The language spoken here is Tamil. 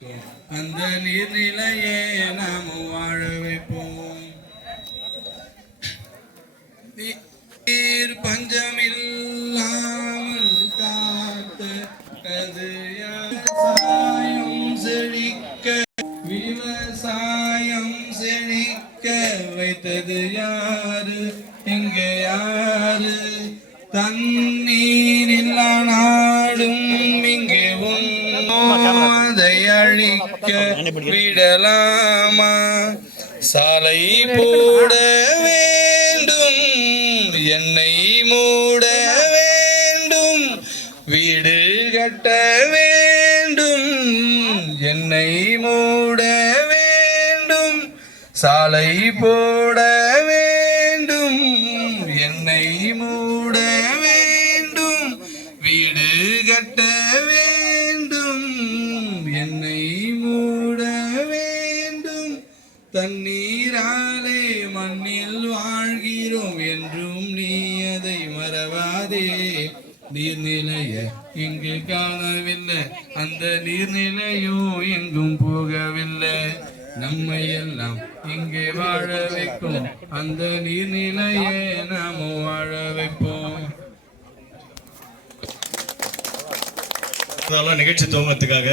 அந்த நீர்நிலையே நாம் வாழ வைப்போம். நீர் பஞ்சமில்லாமல் காத்த விவசாயம் செழிக்க விவசாயம் செழிக்க வைத்தது யாரு? இங்கே யாரு? தண்ணீர் இல்லா நாடும் இங்கே அதை அழிக்க விடலாமா? சாலை போட வேண்டும், எண்ணெய் மூட வேண்டும், வீடு கட்ட வேண்டும், எண்ணெய் மூட வேண்டும், சாலை போட வேண்டும், எண்ணெய் மூட வேண்டும், வீடு கட்ட வேண்டும், எண்ணெய் மூட வேண்டும். தண்ணீராலே மண்ணில் வாழ்கிறோம் என்றும் நீ அதை மறவாதே. நீர்நிலைய இங்கு காணவில்லை, அந்த நீர்நிலையோ எங்கும் போகவில்லை. நம்மை எல்லாம் இங்கே வாழ வைக்கும் அந்த நீர்நிலையை நாம வாழ வைப்போம். நிகழ்ச்சி துவங்கத்துக்காக